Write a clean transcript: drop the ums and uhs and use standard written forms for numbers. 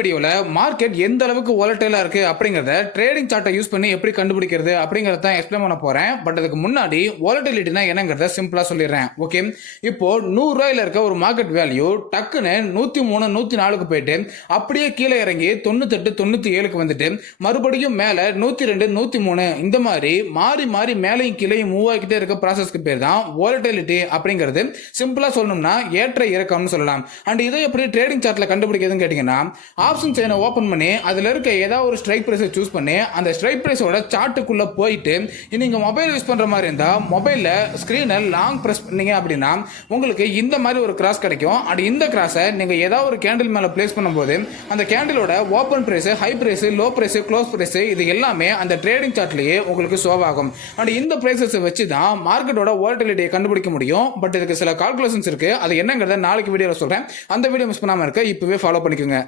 வீடியோவில் மார்க்கெட் எந்த அளவுக்கு வாலட்டைலாக இருக்குது அப்படிங்கிறத ட்ரேடிங் சார்ட்டை யூஸ் பண்ணி எப்படி கண்டுபிடிக்கிறது அப்படிங்கிறத தான் எக்ஸ்பிளைன் பண்ண போகிறேன். பட் அதுக்கு முன்னாடி வாலட்டிலிட்டினா என்னங்கிறத சிம்பிளாக சொல்லிடுறேன். ஓகே, இப்போ 100 ரூபாயில இருக்க ஒரு மார்க்கெட் வேல்யூ டக்குன்னு 103 104க்கு போயிட்டு அப்படியே கீழே இறங்கி 98 97க்கு வந்துட்டு மறுபடியும் மேலே 102 103 இந்த மாதிரி மாறி மாறி மேலையும் கீழையும் மூவ் ஆகிட்டே இருக்க ப்ராசஸ்க்கு பேர் தான் வாலட்டிலிட்டி அப்படிங்கிறது. சிம்பிளாக சொல்லணும்னா ஏற்ற இறக்கம்னு சொல்லலாம். அண்ட் இதை எப்படி ட்ரேடிங் சார்ட்டில் கண்டுபிடிக்கிறதுன்னு கேட்டிங்கன்னா, ஆப்ஷன் செயினை ஓபன் பண்ணி அதுல இருக்க ஏதாவது ஒரு ஸ்ட்ரைக் பிரைஸை சூஸ் பண்ணி அந்த ஸ்ட்ரைக் பிரைஸோட சார்ட்டுக்குள்ள போயிட்டு நீங்க மொபைல் யூஸ் பண்ற மாதிரி இருந்தா மொபைல்ல ஸ்கிரீனை லாங் பிரஸ் பண்ணீங்க அப்படின்னா உங்களுக்கு இந்த மாதிரி ஒரு கிராஸ் கிடைக்கும். அண்ட் இந்த கிராஸை நீங்க ஏதாவது ஒரு கேண்டில் மேல பிளேஸ் பண்ணும்போது அந்த கேண்டிலோட open price, high price, low price, close price இது எல்லாமே அந்த ட்ரேடிங் சார்ட்லயே உங்களுக்கு ஷோ ஆகும். அண்ட் இந்த பிரைசஸ் வச்சு தான் மார்க்கெட்டோட வாலட்டிலிட்டியை கண்டுபிடிக்க முடியும். பட் இதுக்கு சில கால்குலேஷன்ஸ் இருக்கு. அது என்னங்கிறத நாளைக்கு வீடியோல சொல்றேன். அந்த வீடியோ மிஸ் பண்ணாம இருக்க இப்பவே ஃபாலோ பண்ணிக்கோங்க.